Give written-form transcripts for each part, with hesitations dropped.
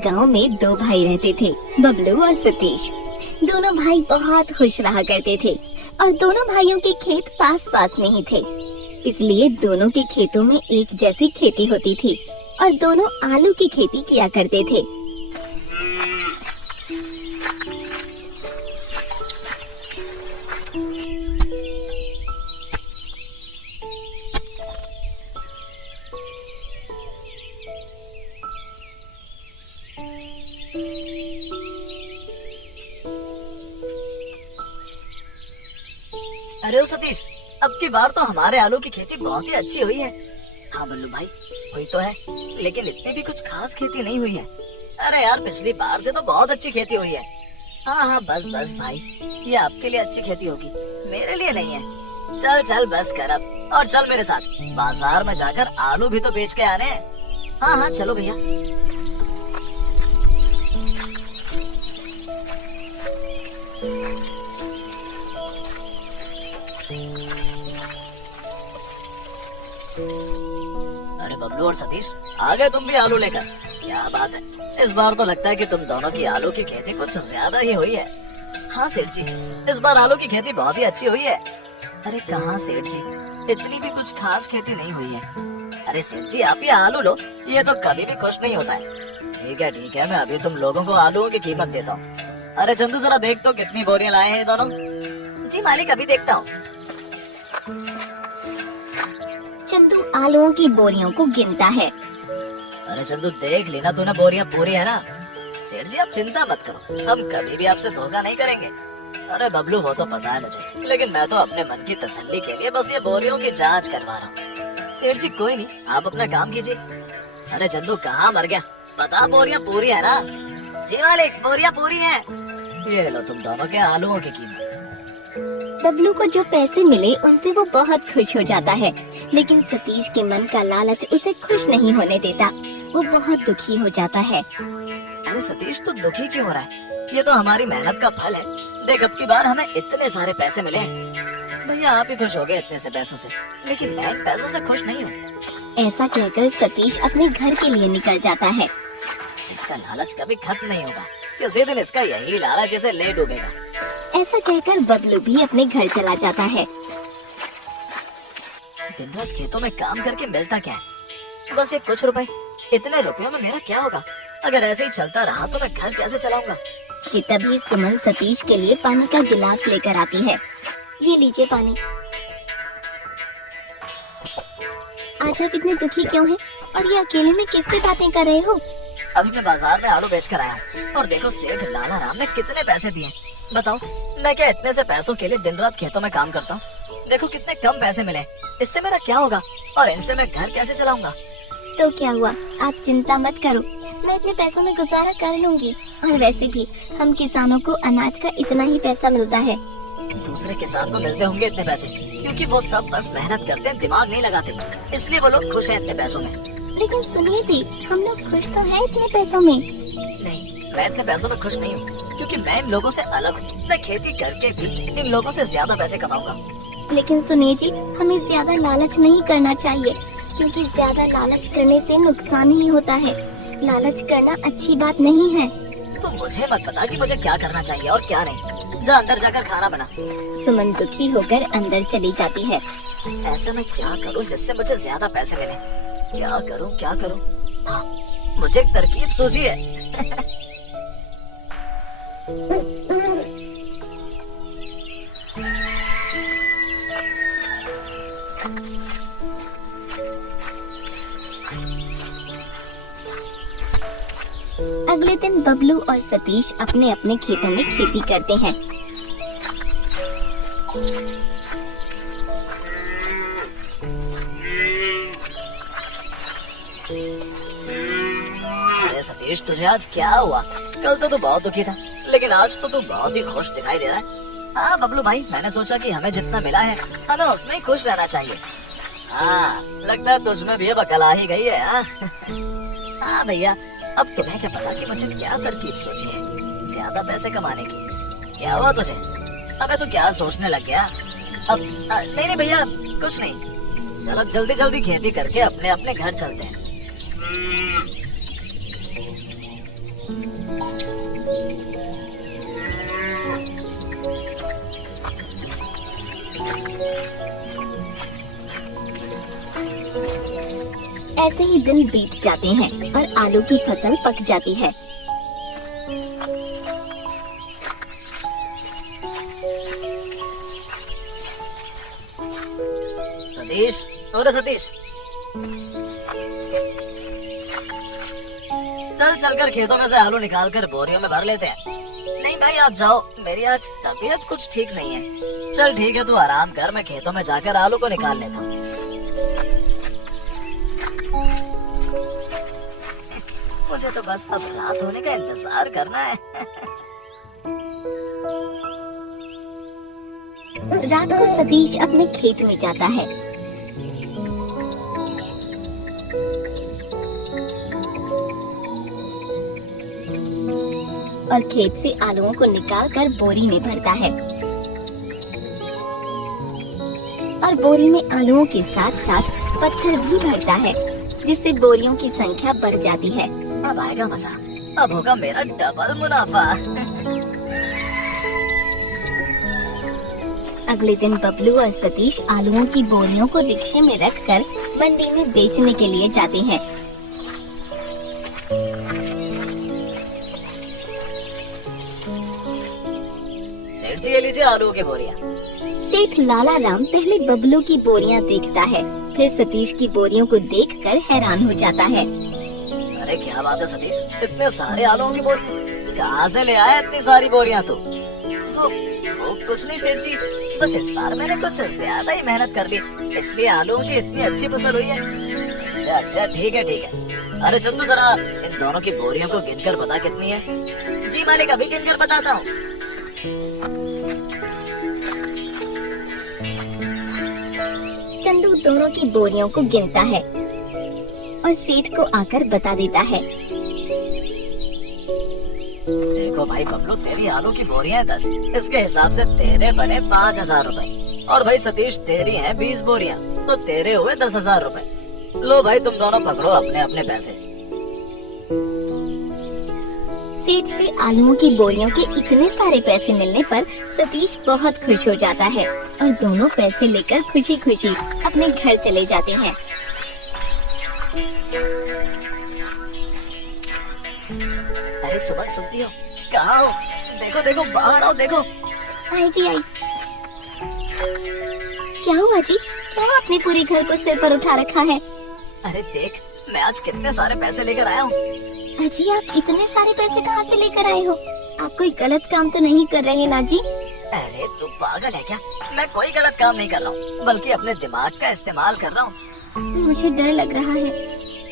गांव में दो भाई रहते थे, बबलू और सतीश। दोनों भाई बहुत खुश रहा करते थे और दोनों भाइयों के खेत पास पास में ही थे, इसलिए दोनों के खेतों में एक जैसी खेती होती थी और दोनों आलू की खेती किया करते थे। अरे ओ सतीश, अब की बार तो हमारे आलू की खेती बहुत ही अच्छी हुई है। हाँ बल्लू भाई, हुई तो है, लेकिन इतनी भी कुछ खास खेती नहीं हुई है। अरे यार, पिछली बार से तो बहुत अच्छी खेती हुई है। हाँ हाँ, बस बस भाई, ये आपके लिए अच्छी खेती होगी, मेरे लिए नहीं है। चल चल बस कर अब, और चल मेरे साथ बाजार में जाकर आलू भी तो बेच के आने हैं। हाँ हाँ चलो भैया। अरे बबलू और सतीश, आ गए तुम भी आलू लेकर? क्या बात है, इस बार तो लगता है कि तुम दोनों की आलू की खेती कुछ ज्यादा ही हुई है। हाँ सेठ जी, इस बार आलू की खेती बहुत ही अच्छी हुई है। अरे कहाँ सेठ जी, इतनी भी कुछ खास खेती नहीं हुई है। अरे सेठ जी, आप ये आलू लो, ये तो कभी भी खुश नहीं होता है। ठीक है, मैं अभी तुम लोगों को आलूओं की कीमत देता हूँ। अरे चंदू, जरा देख तो कितनी बोरियां लाए हैं ये दोनों। जी मालिक, अभी देखता हूँ। चंदू आलूओं की बोरियों को गिनता है। अरे चंदू, देख लेना, तूने बोरियां पूरी है ना? सेठ जी, आप चिंता मत करो, हम कभी भी आपसे धोखा नहीं करेंगे। अरे बबलू, वो तो पता है मुझे, लेकिन मैं तो अपने मन की तसल्ली के लिए बस ये बोरियों की जांच करवा रहा हूँ। सेठ जी कोई नहीं, आप अपना काम कीजिए। अरे चंदू, कहाँ मर गया? बता, बोरियां पूरी है ना? जी मालिक, बोरियां पूरी है। ये लो तुम दोनों के आलूओं की कीमत। बबलू को जो पैसे मिले उनसे वो बहुत खुश हो जाता है, लेकिन सतीश के मन का लालच उसे खुश नहीं होने देता। वो बहुत दुखी हो जाता है। अरे सतीश, तू दुखी क्यों हो रहा है? ये तो हमारी मेहनत का फल है। देख, अब की बार हमें इतने सारे पैसे मिले। भैया आप ही खुश हो गए इतने से पैसों से, लेकिन मैं इन पैसों से खुश नहीं हूँ। ऐसा कहकर सतीश अपने घर के लिए निकल जाता है। इसका लालच कभी खत्म नहीं होगा, किसी दिन इसका यही लालच इसे ले डूबेगा। ऐसा कहकर बबलू भी अपने घर चला जाता है। दिन रात खेतों में काम करके मिलता क्या है? बस ये कुछ रुपए। इतने रुपयों में मेरा क्या होगा? अगर ऐसे ही चलता रहा तो मैं घर कैसे चलाऊंगा? कि तभी सुमन सतीश के लिए पानी का गिलास लेकर आती है। ये लीजिए पानी। आज आप इतने दुखी क्यों हैं? और ये अकेले में किससे बातें कर रहे हो? अभी मैं बाजार में आलू बेच कर आया हूँ, और देखो सेठ लाला राम ने कितने पैसे दिए। बताओ, मैं क्या इतने से पैसों के लिए दिन रात खेतों में काम करता हूँ? देखो कितने कम पैसे मिले, इससे मेरा क्या होगा? और इनसे मैं घर कैसे चलाऊंगा? तो क्या हुआ, आप चिंता मत करो, मैं इतने पैसों में गुजारा कर लूंगी। और वैसे भी हम किसानों को अनाज का इतना ही पैसा मिलता है। दूसरे किसान को मिलते होंगे इतने पैसे, क्योंकि वो सब बस मेहनत करते हैं, दिमाग नहीं लगाते, इसलिए वो लोग खुश हैं इतने पैसों में। लेकिन सुनिए जी, हम लोग खुश तो हैं इतने पैसों में। नहीं, मैं इतने पैसों में खुश नहीं हूँ, क्योंकि मैं इन लोगों से अलग हूँ। मैं खेती करके भी इन लोगों से ज्यादा पैसे कमाऊंगा। लेकिन सुनिए जी, हमें ज्यादा लालच नहीं करना चाहिए, क्योंकि ज्यादा लालच करने से नुकसान ही होता है। लालच करना अच्छी बात नहीं है। तो मुझे मत बता कि मुझे क्या करना चाहिए और क्या नहीं। जा अंदर जाकर खाना बना। सुमन दुखी होकर अंदर चली जाती है। ऐसा मैं क्या करूं जिससे मुझे ज्यादा पैसे मिले? क्या करूं? हाँ, मुझे एक तरकीब सूझी है। अगले दिन बबलू और सतीश अपने अपने खेतों में खेती करते हैं। अरे सतीश, तुझे आज क्या हुआ? कल तो तू बहुत दुखी था, लेकिन आज तो तू बहुत ही खुश दिखाई दे रहा है। हाँ बबलू भाई, मैंने सोचा कि हमें जितना मिला है हमें उसमें ही खुश रहना चाहिए। हाँ, लगता है तुझ में भी अब अकल आ ही गई है। हाँ भैया, अब तुम्हें क्या पता कि मुझे क्या तरकीब सोची है ज्यादा पैसे कमाने की? क्या हुआ तुझे? अबे तू क्या सोचने लग गया? अब नहीं भैया, कुछ नहीं। चलो जल्दी जल्दी खेती करके अपने अपने घर चलते हैं। ऐसे ही दिन बीत जाते हैं और आलू की फसल पक जाती है। सतीश, अरे सतीश, चल चलकर खेतों में से आलू निकाल कर बोरियों में भर लेते हैं। नहीं भाई आप जाओ, मेरी आज तबीयत कुछ ठीक नहीं है। चल ठीक है, तू आराम कर, मैं खेतों में जाकर आलू को निकाल लेता हूँ। मुझे तो बस अब रात होने का इंतजार करना है। रात को सतीश अपने खेत में जाता है। और खेत से आलूओं को निकालकर बोरी में भरता है और बोरी में आलूओं के साथ साथ पत्थर भी भरता है, जिससे बोरियों की संख्या बढ़ जाती है। अब आएगा मजा, अब होगा मेरा डबल मुनाफा। अगले दिन बबलू और सतीश आलूओं की बोरियों को रिक्शे में रखकर मंडी में बेचने के लिए जाते हैं। सेठ जी ये लीजिए आलू की बोरियां। सेठ लाला राम पहले बबलू की बोरियां देखता है, फिर सतीश की बोरियों को देखकर हैरान हो जाता है। अरे क्या बात है सतीश, इतने सारे आलूओं की बोरियां कहाँ से ले आए इतनी सारी बोरियां तो? वो कुछ नहीं सेठ जी, बस इस बार मैंने कुछ ज्यादा ही मेहनत कर ली, इसलिए आलूओं की इतनी अच्छी फसल हुई है। अच्छा ठीक है। अरे चंदू जरा इन दोनों की बोरियों को गिनकर बता कितनी है। जी मालिक अभी गिनकर बताता हूँ। चंदू दोनों की बोरियों को गिनता है और सेठ को आकर बता देता है। देखो भाई बबलू, तेरी आलू की बोरियां 10, इसके हिसाब से तेरे बने 5,000 रुपए। और भाई सतीश तेरी हैं 20 बोरियां, तो तेरे हुए 10,000 रुपए। लो भाई तुम दोनों पकड़ो अपने अपने पैसे। सेठ से आलूओं की बोरियों के इतने सारे पैसे मिलने पर सतीश बहुत खुश हो जाता है और दोनों पैसे लेकर खुशी खुशी अपने घर चले जाते हैं। अरे सुमन सुनती हो? कहाँ हो? देखो बाहर आओ, देखो। आई जी आई। क्या हुआ जी? क्यों आपने पूरे घर को सिर पर उठा रखा है? अरे देख, मैं आज कितने सारे पैसे लेकर आया हूँ। अजी आप इतने सारे पैसे कहाँ से लेकर आए हो? आप कोई गलत काम तो नहीं कर रहे ना जी? अरे तू पागल है क्या? मैं कोई गलत काम नहीं कर रहा हूँ, बल्कि अपने दिमाग का इस्तेमाल कर रहा हूँ। मुझे डर लग रहा है।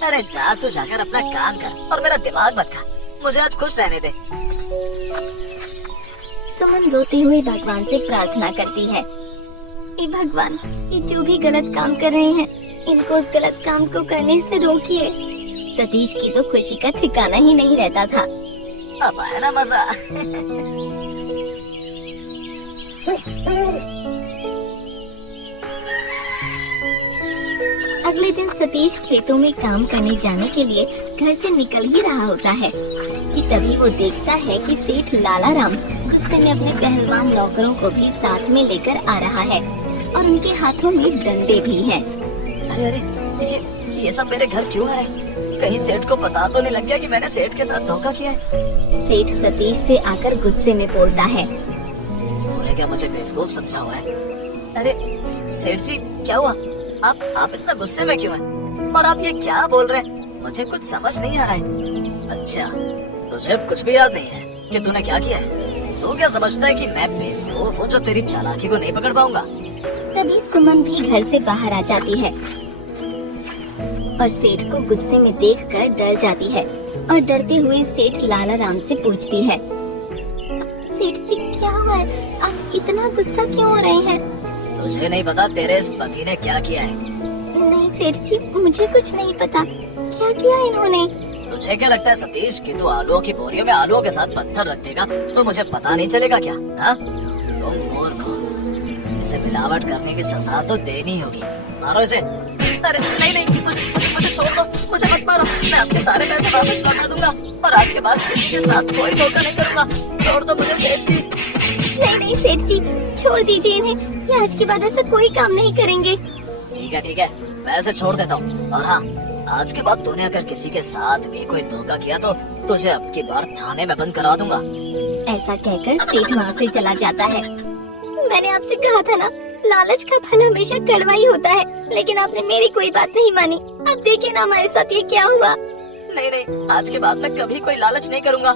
अरे जा तू जाकर अपना काम कर और मेरा दिमाग मत खा, मुझे आज खुश रहने दे। सुमन रोते हुए भगवान से प्रार्थना करती है, हे भगवान, ये जो भी गलत काम कर रहे हैं, इनको उस गलत काम को करने से रोकिए। सतीश की तो खुशी का ठिकाना ही नहीं रहता था। अब आया ना मजा। अगले दिन सतीश खेतों में काम करने जाने के लिए घर से निकल ही रहा होता है कि तभी वो देखता है कि सेठ लाला राम गुस्से में अपने पहलवान नौकरों को भी साथ में लेकर आ रहा है और उनके हाथों में डंडे भी हैं। अरे ये सब मेरे घर क्यों आ रहे? कहीं सेठ को पता तो नहीं लग गया कि मैंने सेठ के साथ धोखा किया है? सेठ सतीश से आकर गुस्से में बोलता है, तूने क्या मुझे बेवकूफ समझा हुआ है? अरे सेठ जी क्या हुआ? आप इतना गुस्से में क्यों हैं? और आप ये क्या बोल रहे हैं? मुझे कुछ समझ नहीं आ रहा है। अच्छा तुझे कुछ भी याद नहीं है कि तूने क्या किया है? तू क्या समझता है कि मैं बेवकूफ हूँ जो तेरी चालाकी को नहीं पकड़ पाऊंगा? तभी सुमन भी घर से बाहर आ जाती है और सेठ को गुस्से में देखकर डर जाती है और डरते हुए सेठ लाला राम से पूछती है, सेठ जी क्या हुआ है? आप इतना गुस्सा क्यों हो रहे हैं? तुझे नहीं पता तेरे इस पति ने क्या किया है? नहीं सेठ जी, मुझे कुछ नहीं पता। क्या किया इन्होंने? तुझे क्या लगता है सतीश कि तू आलूओं की बोरियों में आलूओं के साथ पत्थर रख देगा तो मुझे पता नहीं चलेगा क्या? हाँ? तुम मूर्ख हो, इसे मिलावट करने की सजा तो देनी होगी। मारो इसे। अरे नहीं, मुझे छोड़ दो, मुझे मत मारो। मैं आपके सारे पैसे वापस लौटा दूंगा और आज के बाद किसी के साथ कोई धोखा नहीं करूंगा। छोड़ दो मुझे सेठ जी। नहीं सेठ जी, छोड़ दीजिए इन्हें। ये आज के बाद ऐसा कोई काम नहीं करेंगे। ठीक है, मैं इसे छोड़ देता हूँ। और हाँ, आज के बाद तूने अगर किसी के साथ भी कोई धोखा किया तो तुझे अब की बार थाने में बंद करा दूंगा। ऐसा कहकर सेठ वहाँ से चला जाता है। मैंने आपसे कहा था ना, लालच का फल हमेशा कड़वा ही होता है, लेकिन आपने मेरी कोई बात नहीं मानी। अब देखिए ना हमारे साथ ये क्या हुआ। नहीं नहीं, आज के बाद मैं कभी कोई लालच नहीं करूंगा।